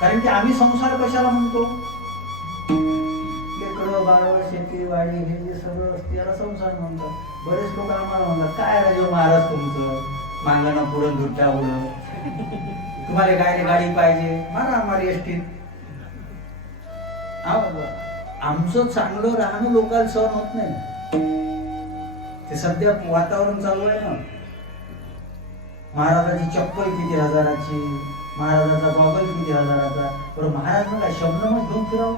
कारण की आम्ही संसार कशाला म्हणतो? लेकरं बाळ शेती वाडी हे जे सगळं असते याला संसार म्हणतात. बरेच लोक आम्हाला म्हणतात काय राजे महाराज तुमचं? मांगणं पुढं धुट्या उडं तुम्हाला गाडी गाडी पाहिजे? मारा आम्हाला एसटीत. आमचं चांगलं राहणं लोकांना सहन होत नाही. ते सध्या वातावरण चालू आहे ना. महाराजाची चप्पल किती हजाराची? महाराजांचा गॉगल किती हजाराचा बरं महाराजांना काय शब्द घेऊन फिरावं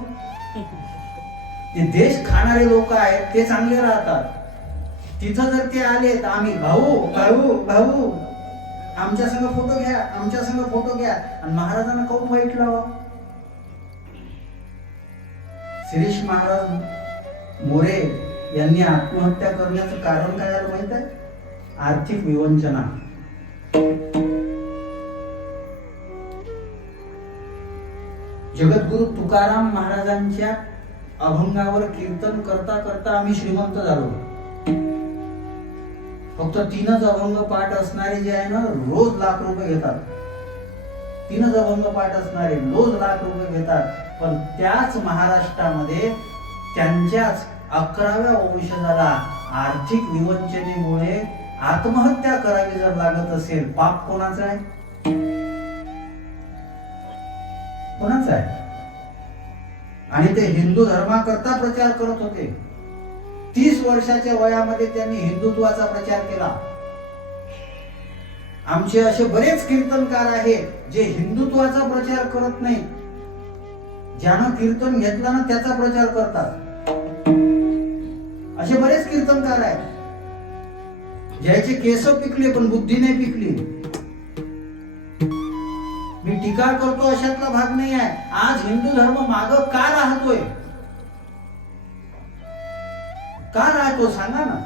ते देश खाणारे लोक आहेत ते चांगले राहतात. तिथं जर ते आले तर आम्ही भाऊ भाऊ भाऊ आमच्या संग फोटो घ्या आमच्या संग फोटो घ्या. आणि महाराजांना काऊन वाईट लावा? शिरीष महाराज मोरे यांनी आत्महत्या करण्याचं कारण काय झालं माहीत आहे? आर्थिक विवंचना. जगद्गुरु तुकाराम महाराजांच्या अभंगावर कीर्तन करता करता आम्ही श्रीमंत झालो. फक्त तीनच अभंग पाठ असणारे जे आहे ना रोज लाख रुपये घेतात. तीनच अभंग पाठ असणारे रोज लाख रुपये घेतात. पण त्याच महाराष्ट्रामध्ये त्यांच्याच अकराव्या वंशजाला आर्थिक विवंचनेमुळे आत्महत्या करावी जर लागत असेल पाप कोणाचा आहे? कोणाचा आहे? आणि ते हिंदू धर्माकरता प्रचार करत होते. तीस वर्षाच्या वयामध्ये त्यांनी हिंदुत्वाचा प्रचार केला. आमचे असे बरेच कीर्तनकार आहेत जे हिंदुत्वाचा प्रचार करत नाही ज्यानं कीर्तन घेतला ना त्याचा प्रचार करतात. असे बरेच कीर्तनकार आहेत. ज्याचे केस पिकले पण बुद्धी नाही पिकली. स्वीकार करतो अशातला भाग नाही आहे. आज हिंदू धर्म माग का राहतोय? का राहतो सांगा ना.